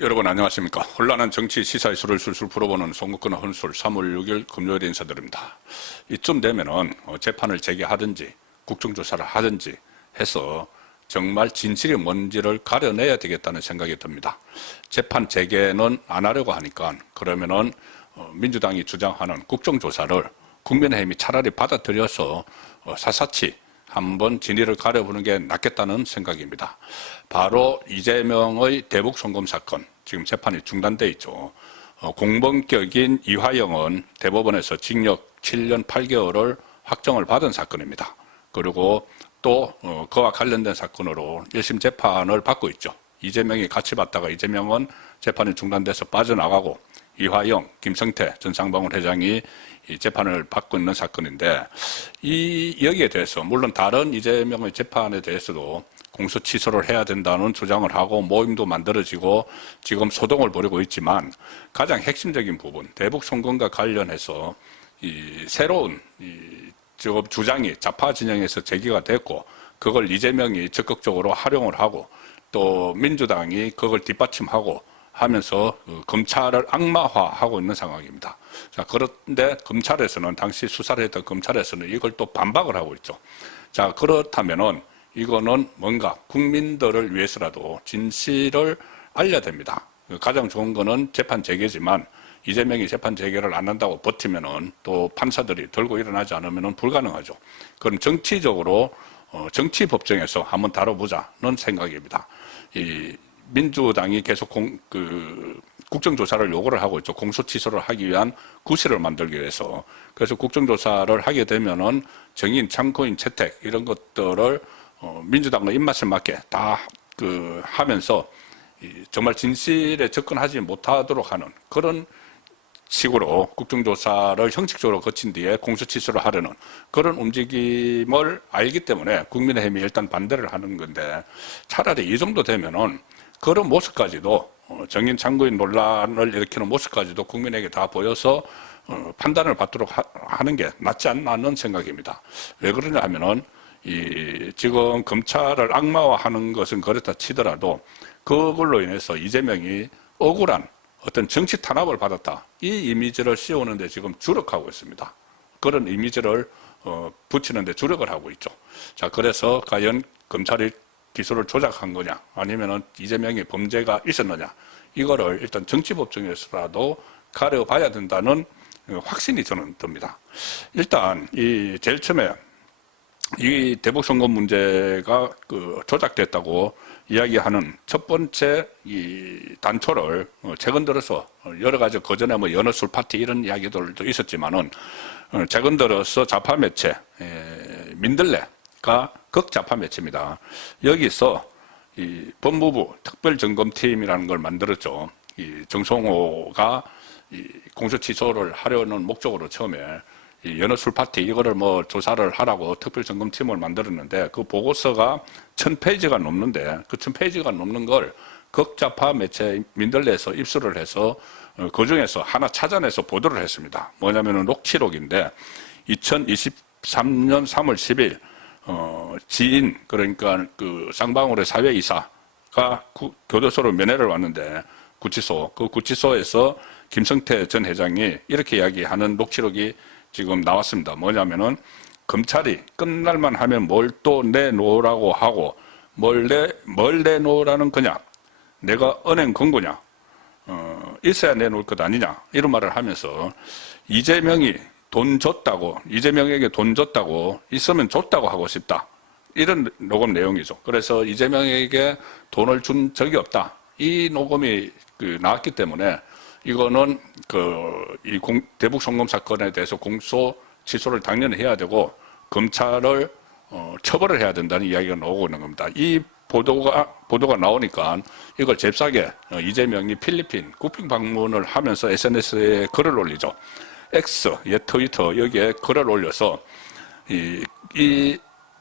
여러분 안녕하십니까. 혼란한 정치 시사 이슈를 술술 풀어보는 송국근의 혼술 3월 6일 금요일에 인사드립니다. 이쯤 되면은 재판을 재개하든지 국정조사를 하든지 해서 정말 진실이 뭔지를 가려내야 되겠다는 생각이 듭니다. 재판 재개는 안 하려고 하니까 그러면은 민주당이 주장하는 국정조사를 국민의힘이 차라리 받아들여서 사사치 한번 진위를 가려보는 게 낫겠다는 생각입니다. 바로 이재명의 대북 송금 사건, 지금 재판이 중단돼 있죠. 공범격인 이화영은 대법원에서 징역 7년 8개월을 확정을 받은 사건입니다. 그리고 또 그와 관련된 사건으로 1심 재판을 받고 있죠. 이재명이 같이 받다가 이재명은 재판이 중단돼서 빠져나가고 이화영, 김성태 전 쌍방울 회장이 이 재판을 받고 있는 사건인데, 여기에 대해서 물론 다른 이재명의 재판에 대해서도 공소 취소를 해야 된다는 주장을 하고 모임도 만들어지고 지금 소동을 벌이고 있지만, 가장 핵심적인 부분 대북 송금과 관련해서 이 새로운 지금 주장이 좌파 진영에서 제기가 됐고, 그걸 이재명이 적극적으로 활용을 하고 또 민주당이 그걸 뒷받침하고 하면서 검찰을 악마화하고 있는 상황입니다. 자, 그런데 검찰에서는, 당시 수사를 했던 검찰에서는 이걸 또 반박을 하고 있죠. 자, 그렇다면은 이거는 뭔가 국민들을 위해서라도 진실을 알려야 됩니다. 가장 좋은 거는 재판 재개지만, 이재명이 재판 재개를 안 한다고 버티면은 또 판사들이 들고 일어나지 않으면은 불가능하죠. 그럼 정치적으로 정치법정에서 한번 다뤄보자는 생각입니다. 민주당이 계속 국정조사를 요구를 하고 있죠. 공소취소를 하기 위한 구실을 만들기 위해서. 그래서 국정조사를 하게 되면은 정인, 참고인 채택 이런 것들을 민주당의 입맛에 맞게 다 하면서 정말 진실에 접근하지 못하도록 하는 그런 식으로 국정조사를 형식적으로 거친 뒤에 공소취소를 하려는 그런 움직임을 알기 때문에 국민의힘이 일단 반대를 하는 건데, 차라리 이 정도 되면은 그런 모습까지도, 정인 참고인 논란을 일으키는 모습까지도 국민에게 다 보여서 판단을 받도록 하는 게 낫지 않나는 생각입니다. 왜 그러냐 하면은 지금 검찰을 악마화하는 것은 그렇다 치더라도 그걸로 인해서 이재명이 억울한 어떤 정치 탄압을 받았다, 이 이미지를 씌우는데 지금 주력하고 있습니다. 그런 이미지를 붙이는데 주력을 하고 있죠. 자, 그래서 과연 검찰이 기소를 조작한 거냐, 아니면은 이재명의 범죄가 있었느냐, 이거를 일단 정치법정에서라도 가려봐야 된다는 확신이 저는 듭니다. 일단 제일 처음에 이 대북 송금 문제가 조작됐다고 이야기하는 첫 번째 단초를 최근 들어서 여러 가지, 그전에 뭐 연어 술 파티 이런 이야기들도 있었지만은 최근 들어서 좌파 매체 민들레가 극좌파 매체입니다. 여기서 법무부 특별점검팀이라는 걸 만들었죠. 정성호가 공소 취소를 하려는 목적으로 처음에 연어 술 파티 이거를 뭐 조사를 하라고 특별점검팀을 만들었는데, 그 보고서가 1000페이지가 넘는데 그 1000페이지가 넘는 걸 극좌파 매체 민들레에서 입수를 해서 그 중에서 하나 찾아내서 보도를 했습니다. 뭐냐면은 녹취록인데, 2023년 3월 10일 지인, 그러니까 쌍방울의 사회이사가 교도소로 면회를 왔는데, 그 구치소에서 김성태 전 회장이 이렇게 이야기하는 녹취록이 지금 나왔습니다. 뭐냐면은 검찰이 끝날만 하면 뭘 또 내놓으라고 하고, 뭘 내놓으라는 거냐, 내가 은행 건고냐, 있어야 내놓을 것 아니냐, 이런 말을 하면서 이재명이 돈 줬다고, 이재명에게 돈 줬다고, 있으면 줬다고 하고 싶다, 이런 녹음 내용이죠. 그래서 이재명에게 돈을 준 적이 없다, 이 녹음이 나왔기 때문에 이거는 대북 송금 사건에 대해서 공소 취소를 당연히 해야 되고 검찰을 처벌을 해야 된다는 이야기가 나오고 있는 겁니다. 이 보도가 나오니까 이걸 잽싸게 이재명이 필리핀 국빈 방문을 하면서 SNS에 글을 올리죠. X, 옛 트위터, 여기에 글을 올려서 이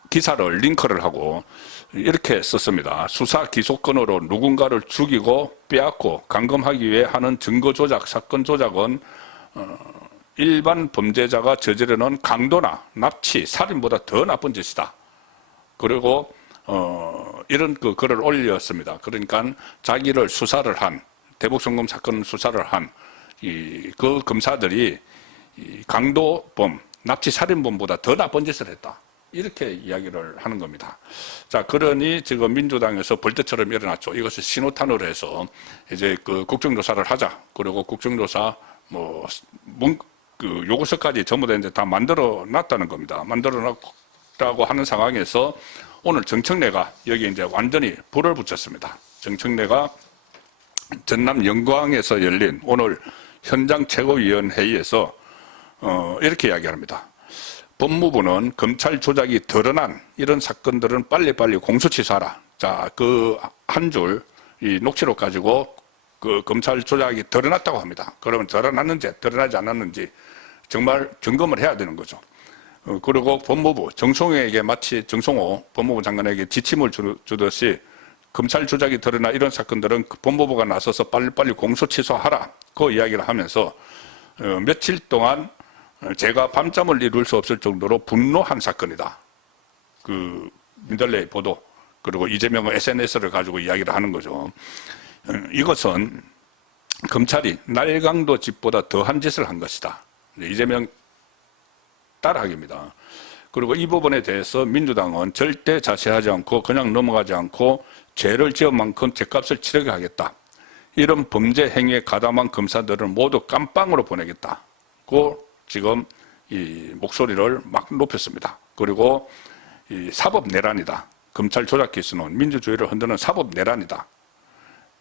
기사를 링크를 하고 이렇게 썼습니다. 수사 기소권으로 누군가를 죽이고 빼앗고 감금하기 위해 하는 증거 조작, 사건 조작은 일반 범죄자가 저지르는 강도나 납치, 살인보다 더 나쁜 짓이다. 그리고 이런 글을 올렸습니다. 그러니까 자기를 수사를 한 대북송금 사건 수사를 한 그 검사들이 강도범, 납치살인범보다 더 나쁜 짓을 했다. 이렇게 이야기를 하는 겁니다. 자, 그러니 지금 민주당에서 벌떼처럼 일어났죠. 이것을 신호탄으로 해서 이제 그 국정조사를 하자. 그리고 국정조사 요구서까지 전부 다 이제 다 만들어 놨다는 겁니다. 만들어 놨다고 하는 상황에서 오늘 정청래가 여기 이제 완전히 불을 붙였습니다. 정청래가 전남 영광에서 열린 오늘 현장 최고위원회의에서 이렇게 이야기합니다. 법무부는 검찰 조작이 드러난 이런 사건들은 빨리빨리 공수처하라. 자, 그 한 줄 이 녹취록 가지고 그 검찰 조작이 드러났다고 합니다. 그러면 드러났는지 드러나지 않았는지 정말 점검을 해야 되는 거죠. 그리고 법무부 정성호에게 마치 정성호 법무부 장관에게 지침을 주듯이 검찰 조작이 드러나 이런 사건들은 법무부가 나서서 빨리빨리 공소 취소하라. 그 이야기를 하면서 며칠 동안 제가 밤잠을 이룰 수 없을 정도로 분노한 사건이다. 그 민들레 보도 그리고 이재명의 SNS를 가지고 이야기를 하는 거죠. 이것은 검찰이 날강도 집보다 더한 짓을 한 것이다. 이재명 따라하기입니다. 그리고 이 부분에 대해서 민주당은 절대 자세하지 않고 그냥 넘어가지 않고 죄를 지은 만큼 죄값을 치르게 하겠다. 이런 범죄 행위에 가담한 검사들을 모두 깜빵으로 보내겠다고 지금 이 목소리를 막 높였습니다. 그리고 이 사법 내란이다. 검찰 조작 기수는 민주주의를 흔드는 사법 내란이다.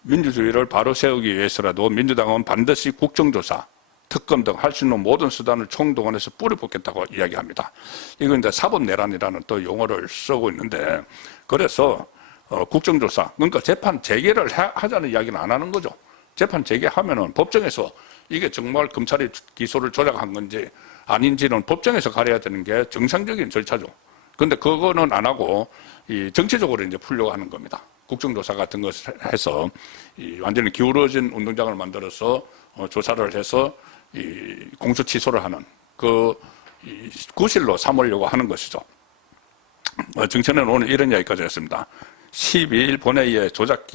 민주주의를 바로 세우기 위해서라도 민주당은 반드시 국정조사, 특검 등 할 수 있는 모든 수단을 총동원해서 뿌리 뽑겠다고 이야기합니다. 이건 이제 사법 내란이라는 또 용어를 쓰고 있는데, 그래서 국정조사, 그러니까 재판 재개를 하자는 이야기는 안 하는 거죠. 재판 재개하면은 법정에서 이게 정말 검찰이 기소를 조작한 건지 아닌지는 법정에서 가려야 되는 게 정상적인 절차죠. 그런데 그거는 안 하고 이 정치적으로 이제 풀려고 하는 겁니다. 국정조사 같은 것을 해서 완전히 기울어진 운동장을 만들어서 조사를 해서 공소 취소를 하는 그 구실로 삼으려고 하는 것이죠. 정치는 오늘 이런 이야기까지 했습니다. 12일 본회의에 조작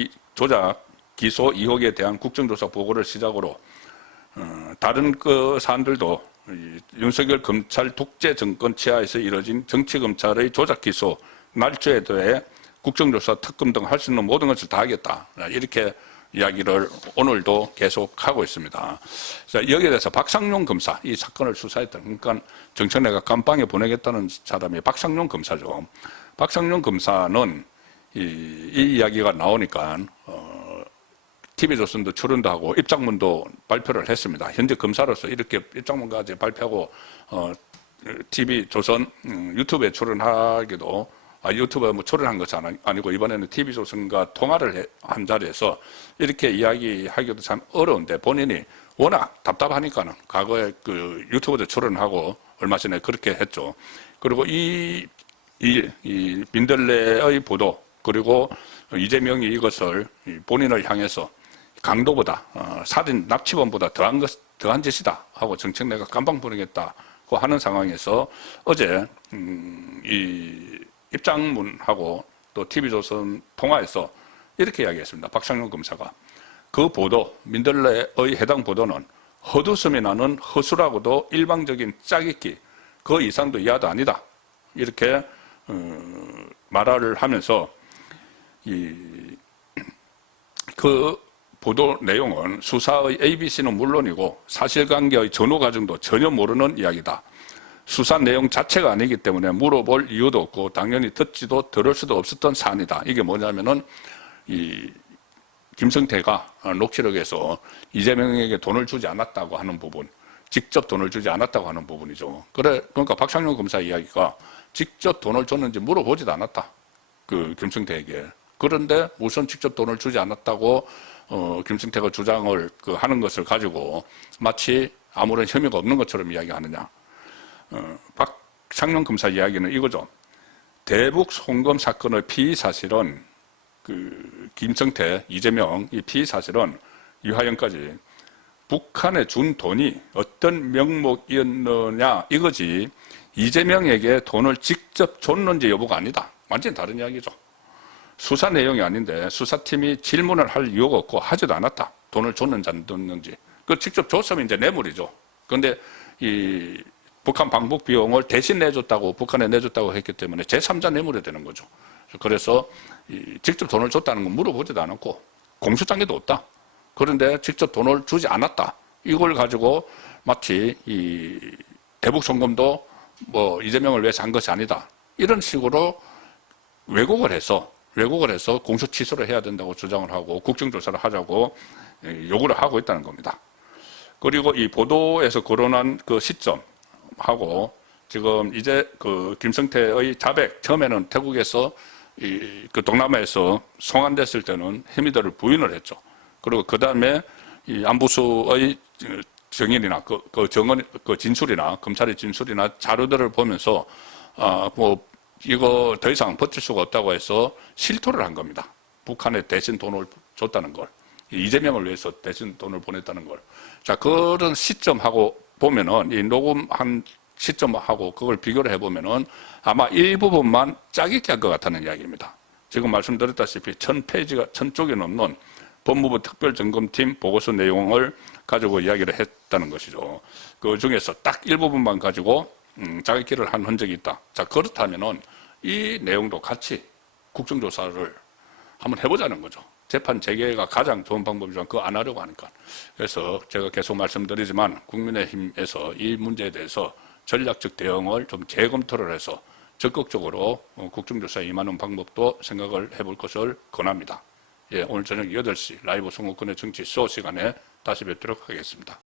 기소 의혹에 대한 국정조사 보고를 시작으로 다른 그 사안들도 윤석열 검찰 독재 정권 치하에서 이뤄진 정치검찰의 조작 기소 날조에 대해 국정조사 특검 등 할 수 있는 모든 것을 다 하겠다. 이렇게 이야기를 오늘도 계속하고 있습니다. 자, 여기에 대해서 박상용 검사, 이 사건을 수사했던, 그러니까 정청래가 깜빵에 보내겠다는 사람이 박상용 검사죠. 박상용 검사는 이 이야기가 나오니까 TV조선도 출연도 하고 입장문도 발표를 했습니다. 현재 검사로서 이렇게 입장문까지 발표하고 TV조선 유튜브에 출연하기도 유튜브에 뭐 출연한 것이 아니고 이번에는 TV조선과 통화를 한 자리에서 이렇게 이야기하기도 참 어려운데 본인이 워낙 답답하니까는 과거에 그 유튜브에 출연하고 얼마 전에 그렇게 했죠. 그리고 이 민들레의 보도 그리고 이재명이 이것을 본인을 향해서 강도보다 살인 납치범보다 더한 짓이다 하고 정청래가 깜빵 보내겠다고 하는 상황에서 어제 이 입장문하고 또 TV조선 통화에서 이렇게 이야기했습니다. 박상용 검사가 그 보도 민들레의 해당 보도는 헛웃음이 나는 허술하고도 일방적인 짜깁기 그 이상도 이하도 아니다 이렇게 말을 하면서 그 보도 내용은 수사의 ABC는 물론이고 사실관계의 전후 과정도 전혀 모르는 이야기다. 수사 내용 자체가 아니기 때문에 물어볼 이유도 없고 당연히 듣지도 들을 수도 없었던 사안이다. 이게 뭐냐면은 이 김성태가 녹취록에서 이재명에게 돈을 주지 않았다고 하는 부분, 직접 돈을 주지 않았다고 하는 부분이죠. 그러니까 박상용 검사 이야기가 직접 돈을 줬는지 물어보지도 않았다. 그 김성태에게. 그런데 우선 직접 돈을 주지 않았다고 김성태가 주장을 하는 것을 가지고 마치 아무런 혐의가 없는 것처럼 이야기하느냐. 박상용 검사 이야기는 이거죠. 대북 송금 사건의 피의 사실은 김성태, 이재명 이 피의 사실은 유하영까지 북한에 준 돈이 어떤 명목이었느냐 이거지 이재명에게 돈을 직접 줬는지 여부가 아니다. 완전히 다른 이야기죠. 수사 내용이 아닌데 수사팀이 질문을 할 이유가 없고 하지도 않았다. 돈을 줬는지 안 줬는지. 그 직접 줬으면 이제 뇌물이죠. 그런데 이 북한 방북 비용을 대신 내줬다고, 북한에 내줬다고 했기 때문에 제3자 뇌물이 되는 거죠. 그래서 직접 돈을 줬다는 건 물어보지도 않았고 공소장에도 없다. 그런데 직접 돈을 주지 않았다. 이걸 가지고 마치 이 대북 송금도 뭐 이재명을 위해서 한 것이 아니다. 이런 식으로 왜곡을 해서 공소 취소를 해야 된다고 주장을 하고 국정조사를 하자고 요구를 하고 있다는 겁니다. 그리고 이 보도에서 거론한 그 시점하고 지금 이제 그 김성태의 자백, 처음에는 태국에서 그 동남아에서 송환됐을 때는 혐의들을 부인을 했죠. 그리고 그 다음에 이 안보수의 정인이나 그 진술이나 검찰의 진술이나 자료들을 보면서 뭐 이거 더 이상 버틸 수가 없다고 해서 실토를 한 겁니다. 북한에 대신 돈을 줬다는 걸. 이재명을 위해서 대신 돈을 보냈다는 걸. 자, 그런 시점하고 보면은, 이 녹음한 시점하고 그걸 비교를 해보면은 아마 일부분만 짜깁기 한 것 같다는 이야기입니다. 지금 말씀드렸다시피 1000페이지가, 1000쪽이 넘는 법무부 특별점검팀 보고서 내용을 가지고 이야기를 했다는 것이죠. 그 중에서 딱 일부분만 가지고 짜깁기를 한 흔적이 있다. 자, 그렇다면은 이 내용도 같이 국정조사를 한번 해보자는 거죠. 재판 재개가 가장 좋은 방법이지만 그거 안 하려고 하니까. 그래서 제가 계속 말씀드리지만 국민의힘에서 이 문제에 대해서 전략적 대응을 좀 재검토를 해서 적극적으로 국정조사에 임하는 방법도 생각을 해볼 것을 권합니다. 예, 오늘 저녁 8시 라이브 선거권의 정치 쇼 시간에 다시 뵙도록 하겠습니다.